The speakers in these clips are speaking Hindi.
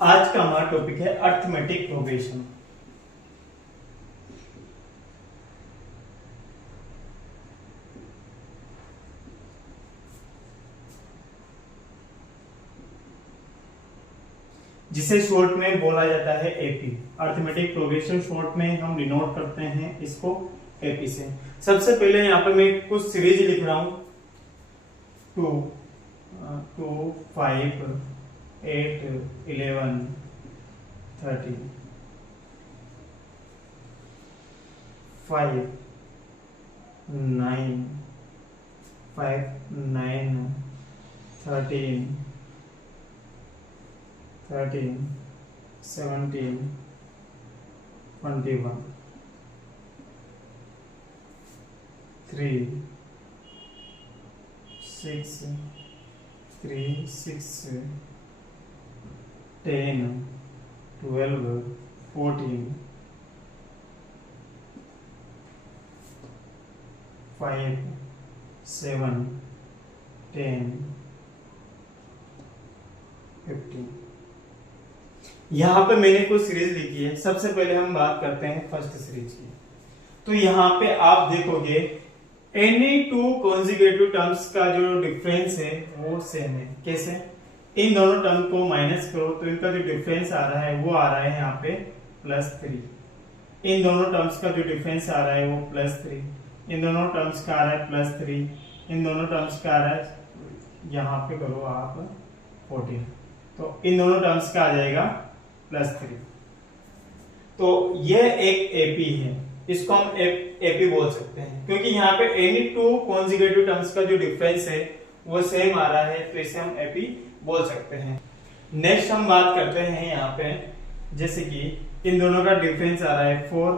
आज का हमारा टॉपिक है अर्थमेटिक प्रोग्रेशन। जिसे शॉर्ट में बोला जाता है एपी। अर्थमेटिक प्रोग्रेशन शॉर्ट में हम डिनोट करते हैं इसको एपी से। सबसे पहले यहाँ पर मैं कुछ सीरीज लिख रहा हूं 2, 5, 8, 11, 13, 5, 9, 13, 17, 21, 3, 6, 10, 12, 14, 5, 7, 10, 15। यहाँ पे मैंने कुछ सीरीज लिखी है। सबसे पहले हम बात करते हैं फर्स्ट सीरीज की। तो यहाँ पे आप देखोगे एनी टू कॉन्जिक्यूटिव टर्म्स का जो डिफरेंस है वो सेम है। कैसे? इन दोनों टर्म को माइनस करो तो इनका जो डिफरेंस आ रहा है वो आ रहा है यहाँ पे +3। इन दोनों टर्म्स का जो डिफरेंस आ रहा है वो +3, इन दोनों टर्म्स का आ रहा है +3, इन दोनों टर्म्स का आ रहा है यहाँ पे करो आप 14, तो इन दोनों टर्म्स का आ जाएगा +3। तो यह एक एपी है, इसको हम एपी बोल सकते हैं क्योंकि यहाँ पे एनी टू कॉन्जिक्यूटिव टर्म्स का जो डिफरेंस है वो सेम आ रहा है, तो इसे हम एपी बोल सकते हैं। नेक्स्ट हम बात करते हैं यहाँ पे, जैसे कि इन दोनों का डिफरेंस आ रहा है 4,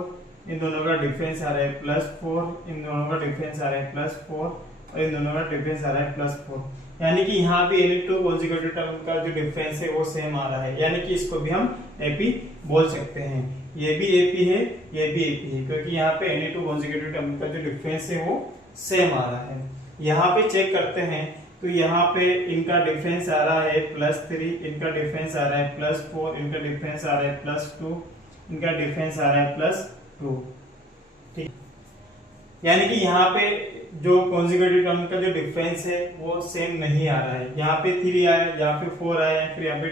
इन दोनों का डिफरेंस आ रहा है +4, इन दोनों का डिफरेंस आ रहा है +4 और इन दोनों का डिफरेंस आ रहा है +4। यानी कि यहाँ पे एनी टू कॉन्जिक्यूटिव टर्म का जो डिफरेंस है वो सेम आ रहा है, यानी कि इसको भी हम एपी बोल सकते हैं। ये भी एपी है, ये भी एपी है क्योंकि यहाँ पे एनी टू कॉन्जिक्यूटिव टर्म का जो डिफरेंस है वो सेम आ रहा है। यहाँ पे चेक करते हैं तो यहाँ पे इनका डिफरेंस आ रहा है +3, इनका डिफरेंस आ रहा है +4, इनका डिफरेंस आ रहा है +2, इनका डिफरेंस आ रहा है +2। ठीक, यानी कि यहाँ पे जो कॉन्जिक्यूटिव टर्म का जो डिफरेंस है वो सेम नहीं आ रहा है। यहाँ पे 3 आया, यहाँ पे 4 आया, फिर यहाँ पे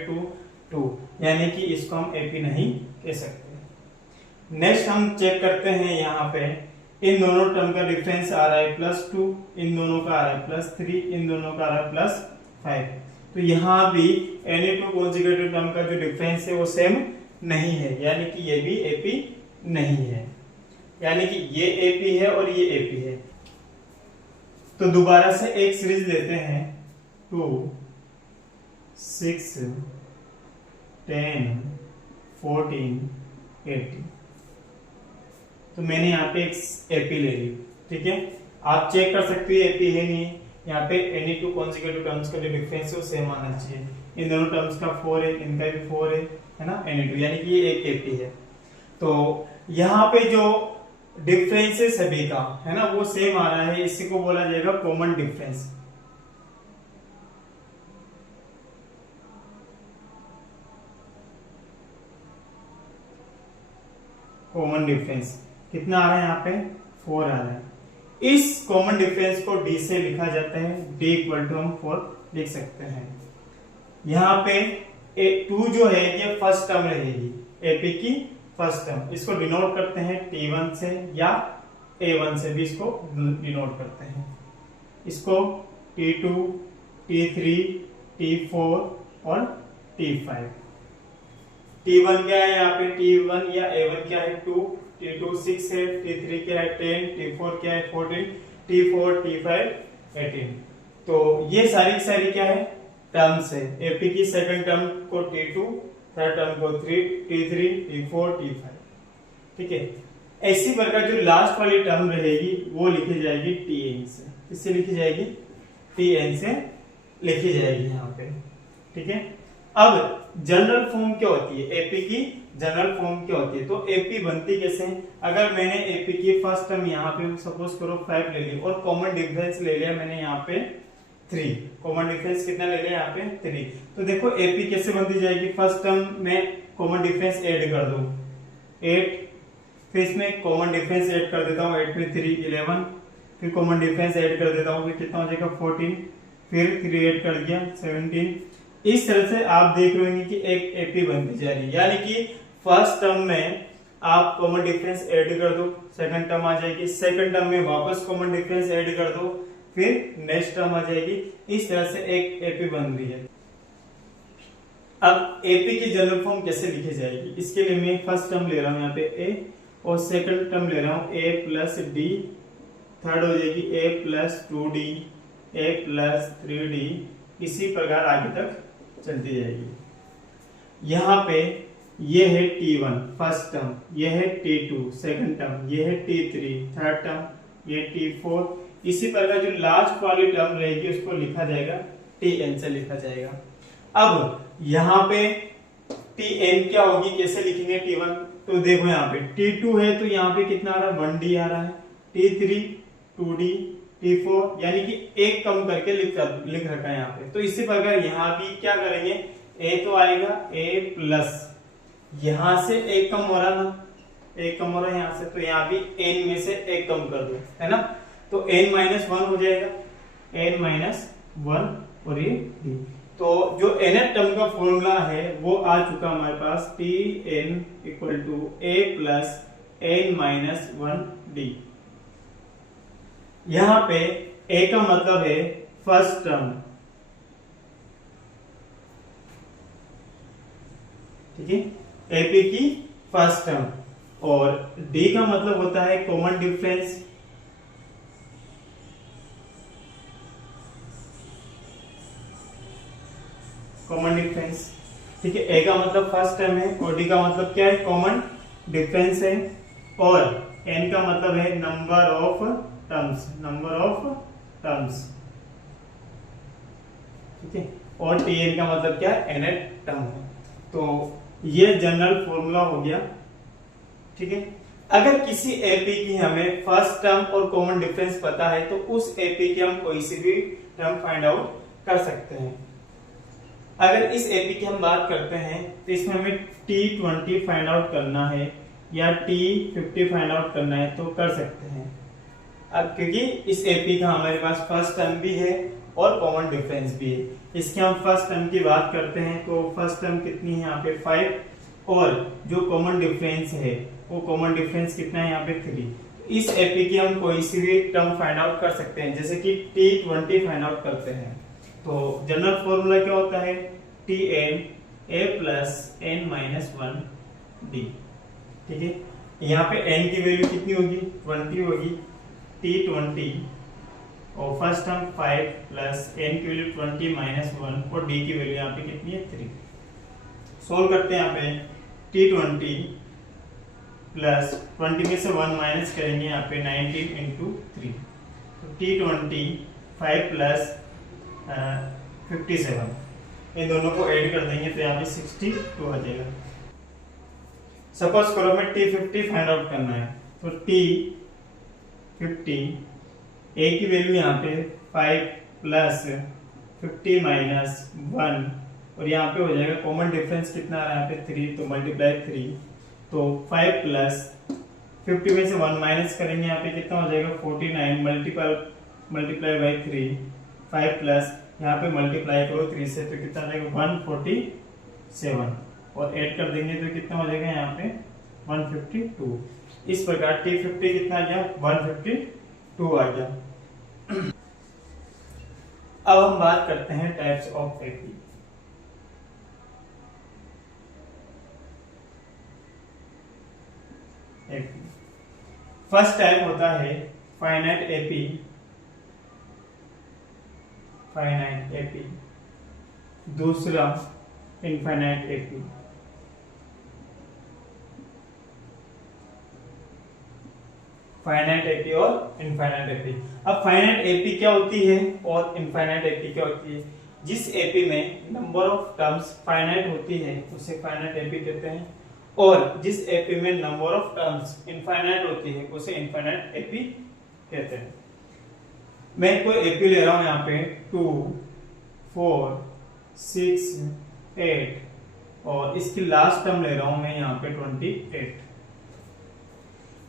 2, यानी कि इसको हम एपी नहीं कह सकते। नेक्स्ट हम चेक करते हैं यहाँ पे इन दोनों टर्म का डिफरेंस आ रहा है +2, इन दोनों का आ रहा है +3, इन दोनों का आ रहा है +5। तो यहाँ भी एनी टू कॉन्जिक्यूटिव टर्म का जो डिफरेंस है वो सेम नहीं है, यानी कि ये भी एपी नहीं है, यानी कि ये एपी है और ये एपी है। तो दोबारा से एक सीरीज लेते हैं 2, 6, 10, 14, 18। तो मैंने यहाँ पे एक एपी ले ली, ठीक है। आप चेक कर सकते हो एपी है नहीं, यहाँ पे एनी टू कॉन्जिक्यूटिव टर्म्स का जो डिफरेंस है वो सेम आना चाहिए। इन दोनों टर्म्स का 4 है, इनका भी 4 है ना, एनी टू, यानी कि ये एक एपी है। तो यहाँ पे जो डिफरेंस है सभी का है ना वो सेम आ रहा है, इसी को बोला जाएगा कॉमन डिफरेंस। कॉमन डिफरेंस कितना आ रहा है यहाँ पे 4 आ रहा है। इस कॉमन डिफरेंस को डी से लिखा जाता है, डी इक्वल टू हम 4 लिख सकते हैं। यहाँ पे 2 जो है ये फर्स्ट टर्म रहेगी, एपी की फर्स्ट टर्म, इसको डिनोट करते हैं T1 से या A1 से भी इसको डिनोट करते हैं। इसको T2, T3, T4 और T5। T1 क्या है यहाँ पे, T1 या A1 क्या है 2, T2 6 है, T3 क्या है 10, T4 क्या है 14, T4, T5 18। तो ये सारी क्या है टर्म्स है। एपी की सेकंड टर्म को T2, थर्ड टर्म को T3, T4, T5, ठीक है। ऐसी प्रकार जो लास्ट वाली टर्म रहेगी वो लिखी जाएगी Tn से। किससे लिखी जाएगी? Tn से लिखी जाएगी यहाँ पे, ठीक है। अब जनरल फॉर्म क्या होती है एपी की? जनरल फॉर्म क्या होती है? तो एपी बनती कैसे है? अगर मैंने एपी की फर्स्ट टर्म यहाँ पे सपोज करो 5 ले ली और कॉमन डिफरेंस ले लिया मैंने यहाँ पे 3, कॉमन डिफरेंस कितना ले लिया यहाँ पे 3। तो देखो एपी कैसे बनती जाएगी, फर्स्ट टर्म में कॉमन डिफरेंस ऐड कर दो 8, फिर इसमें कॉमन डिफरेंस ऐड कर देता हूँ 8 में 3 11, फिर कॉमन डिफरेंस ऐड कर देता हूँ, फिर कितना हो जाएगा 14, फिर 3 ऐड कर दिया 17। इस तरह से आप देख रहे होंगे कि एक एपी बनती जा रही है, यानी कि फर्स्ट टर्म में आप कॉमन डिफरेंस ऐड कर दो, सेकंड टर्म आ जाएगी, सेकंड टर्म में वापस कॉमन डिफरेंस ऐड कर दो, फिर नेक्स्ट टर्म आ जाएगी। इस तरह से एक एपी बन रही है। अब एपी की जनरल फॉर्म कैसे लिखी जाएगी, इसके लिए मैं फर्स्ट टर्म ले रहा हूं यहाँ पे ए, और सेकंड टर्म ले रहा हूं ए प्लस डी, थर्ड हो जाएगी ए प्लस 2d, ए प्लस 3d, इसी प्रकार आगे तक चलती जाएगी। यहाँ पे ये है T1 फर्स्ट टर्म, ये है T2 सेकंड टर्म, ये है T3 थर्ड टर्म, ये T4, इसी प्रकार जो लास्ट वाली टर्म रहेगी उसको लिखा जाएगा Tn से लिखा जाएगा। अब यहाँ पे Tn क्या होगी, कैसे लिखेंगे T1, तो देखो यहाँ पे T2 है तो यहाँ पे कितना आ रहा है 1d आ रहा है, T3 2d, T4 यानी कि एक कम करके लिख रखा है यहाँ पे। तो इसी प्रकार यहाँ भी क्या करेंगे, a तो आएगा a प्लस, यहाँ से एक कम हो रहा ना, एक कम हो रहा है यहाँ से, तो यहाँ भी n में से एक कम कर दो, है ना, तो n माइनस 1 हो जाएगा, n माइनस 1 और ये d। तो जो nth टर्म का फॉर्मूला है वो आ चुका हमारे पास, Tn equal to a plus n minus 1d। यहाँ पे a का मतलब है फर्स्ट टर्म, ठीक है, एपी की फर्स्ट टर्म, और d का मतलब होता है कॉमन डिफरेंस, कॉमन डिफरेंस, ठीक है, a का मतलब फर्स्ट टर्म है और d का मतलब क्या है, कॉमन डिफरेंस है, और n का मतलब है number of terms, number of terms, ठीक है, और Tn का मतलब क्या है, nth टर्म है। तो ये जनरल फॉर्मूला हो गया, ठीक है। अगर किसी एपी की हमें फर्स्ट टर्म और कॉमन डिफरेंस पता है तो उस एपी की हम कोई सी भी टर्म फाइंड आउट कर सकते हैं। अगर इस एपी की हम बात करते हैं तो इसमें हमें T20 फाइंड आउट करना है या T50 फाइंड आउट करना है तो कर सकते हैं। अब क्योंकि इस एपी का हमारे पास फर्स्ट टर्म भी है और कॉमन डिफरेंस भी है, इसके हम फर्स्ट टर्म की बात करते हैं तो फर्स्ट टर्म कितनी है यहाँ पे 5, और जो कॉमन डिफरेंस है वो कॉमन डिफरेंस कितना है यहाँ पे 3। इस एपी की हम कोई सी भी टर्म फाइंड आउट कर सकते हैं, जैसे कि T20 फाइंड आउट करते हैं तो जनरल फॉर्मूला क्या होता है, Tn a plus n minus 1d, ठीक है। यहाँ पे n की वैल्यू कितनी होगी, 20 होगी, T20 और फर्स्ट टर्म 5 प्लस n की वैल्यू 20 माइनस 1 और d की वैल्यू यहाँ पे कितनी है 3। सोल्व करते हैं, यहाँ पे T20 प्लस 20 में से 1 माइनस करेंगे यहाँ पे 19 इंटू 3, तो T20 5 प्लस 57, इन दोनों को ऐड कर देंगे तो यहाँ पे 62 आ जाएगा। सपोज करो हमें T50 फाइंड आउट करना है तो T50 a की वैल्यू यहाँ पे 5 प्लस 50 माइनस 1 और यहाँ पे हो जाएगा कॉमन डिफरेंस कितना आ रहा है यहाँ पे 3, तो मल्टीप्लाई 3, तो 5 प्लस 50 में से 1 माइनस करेंगे यहाँ पे कितना हो जाएगा 49 मल्टीप्लाई बाई 3, 5 प्लस यहाँ पे मल्टीप्लाई करो 3 से तो कितना आ जाएगा 147 और ऐड कर देंगे तो कितना हो जाएगा यहाँ पे 152। इस प्रकार T50 कितना आ गया 152 आ गया। अब हम बात करते हैं types of AP. First type होता है फाइनाइट एपी, फाइनाइट एपी, दूसरा इनफाइनाइट एपी। फाइनाइट एपी और इनफाइनाइट एपी। अब फाइनाइट एपी क्या होती है और इनफाइनाइट एपी क्या होती है? जिस एपी में नंबर ऑफ टर्म्स फाइनाइट होती है उसे फाइनाइट एपी कहते हैं, और जिस एपी में नंबर ऑफ टर्म्स इनफाइनाइट होती है उसे इनफाइनाइट एपी कहते हैं। मैं कोई एपी ले रहा हूं यहाँ पे 2, 4, 6, 8 और इसकी लास्ट टर्म ले रहा हूं मैं यहाँ पे 28।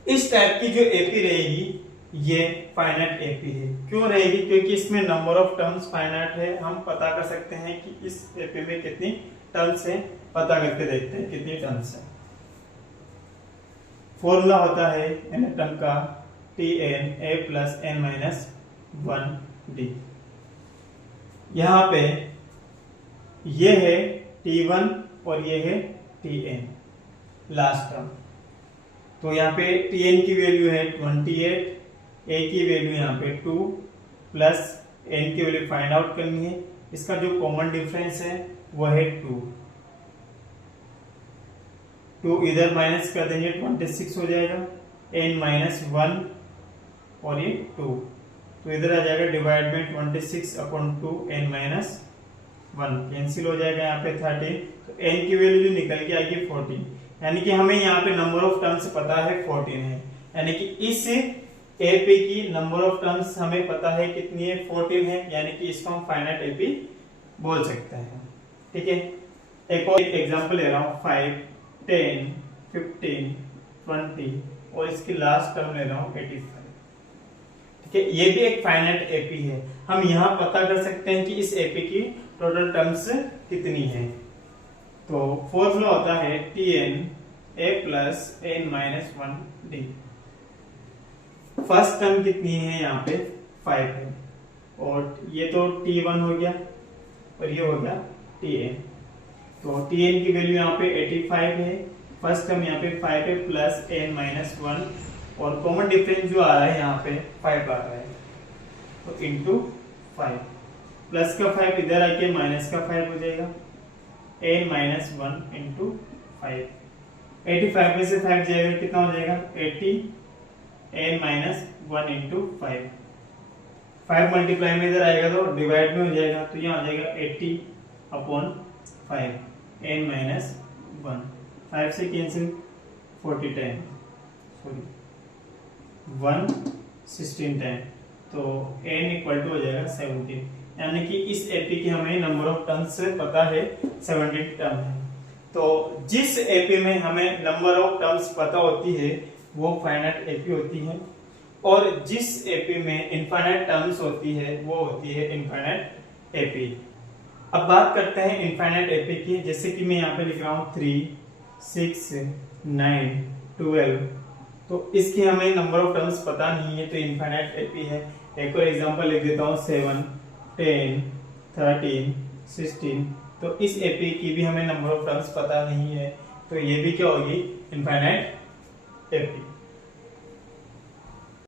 इस टाइप की जो एपी रहेगी ये फाइनाइट एपी है। क्यों रहेगी? क्योंकि इसमें नंबर ऑफ टर्म्स फाइनाइट है। हम पता कर सकते हैं कि इस एपी में कितनी टर्म्स है, पता करके देखते हैं कितनी टर्म्स है। फॉर्मूला होता है n टर्म का Tn a plus n minus 1d। यहाँ पे ये है T1 और ये है Tn लास्ट टर्म। तो यहाँ पे Tn की वैल्यू है 28, a की वैल्यू यहाँ पे 2 प्लस n की वैल्यू फाइंड आउट करनी है। इसका जो कॉमन डिफरेंस है वो है 2 इधर माइनस कर देंगे 26 हो जाएगा, n माइनस 1 और ये 2 तो इधर आ जाएगा डिवाइड में 26 अपॉन 2 n माइनस 1 कैंसिल हो जाएगा यहाँ पे 13। तो n की वैल्यू जो निकल के आएगी 14, यानी कि हमें यहाँ पे नंबर ऑफ टर्म्स पता है 14 है, यानी कि इस एपी की नंबर ऑफ टर्म्स हमें पता है कितनी है 14 है, यानी कि इसको हम फाइनाइट एपी बोल सकते हैं। ठीक है, एक और एग्जांपल ले रहा हूँ 5, 10, 15, 20 और इसकी लास्ट टर्म ले रहा हूँ 85। ठीक है, ये भी एक फाइनाइट एपी है। हम यहाँ पता कर सकते हैं कि इस एपी की टोटल टर्म्स कितनी है। तो फॉर्मूला होता है Tn a plus n minus 1d। First term कितनी है यहाँ पे 5 है और ये तो T1 हो गया और ये हो गया Tn। तो Tn की वैल्यू यहाँ पे 85 है, फर्स्ट टर्म यहाँ पे 5 है प्लस n माइनस 1 और कॉमन डिफरेंस जो आ रहा है यहाँ पे 5 आ रहा है तो इंटू 5, प्लस का 5 इधर आके माइनस का 5 हो जाएगा, n माइनस 1 इंटू 5। 85 में से 5 जाएगा कितना हो जाएगा 80, n माइनस 1 इंटू 5 मल्टीप्लाई में इधर आएगा तो डिवाइड में हो जाएगा, तो यहाँ आ जाएगा 80 अपॉन 5 n माइनस 1, 5 से कैंसिल 40 टाइम सॉरी 1 16 टाइम, तो n इक्वल टू हो जाएगा 17, यानी कि इस एपी की हमें नंबर ऑफ टर्म्स पता है 17 टर्म है। तो जिस एपी में हमें नंबर ऑफ टर्म्स पता होती है वो फाइनाइट एपी होती है और जिस एपी में इनफाइनाइट टर्म्स होती है वो होती है इनफाइनाइट एपी। अब बात करते हैं इनफाइनाइट एपी की, जैसे कि मैं यहाँ पे लिख रहा हूँ 3, 6, 9, 12, तो इसकी हमें नंबर ऑफ टर्म्स पता नहीं है तो इनफाइनाइट एपी है। एक और एग्जांपल लिख देता हूँ 7, 10, 13, 16, तो इस एपी की भी हमें नंबर ऑफ टर्म्स पता नहीं है तो ये भी क्या होगी इनफाइनाइट एपी।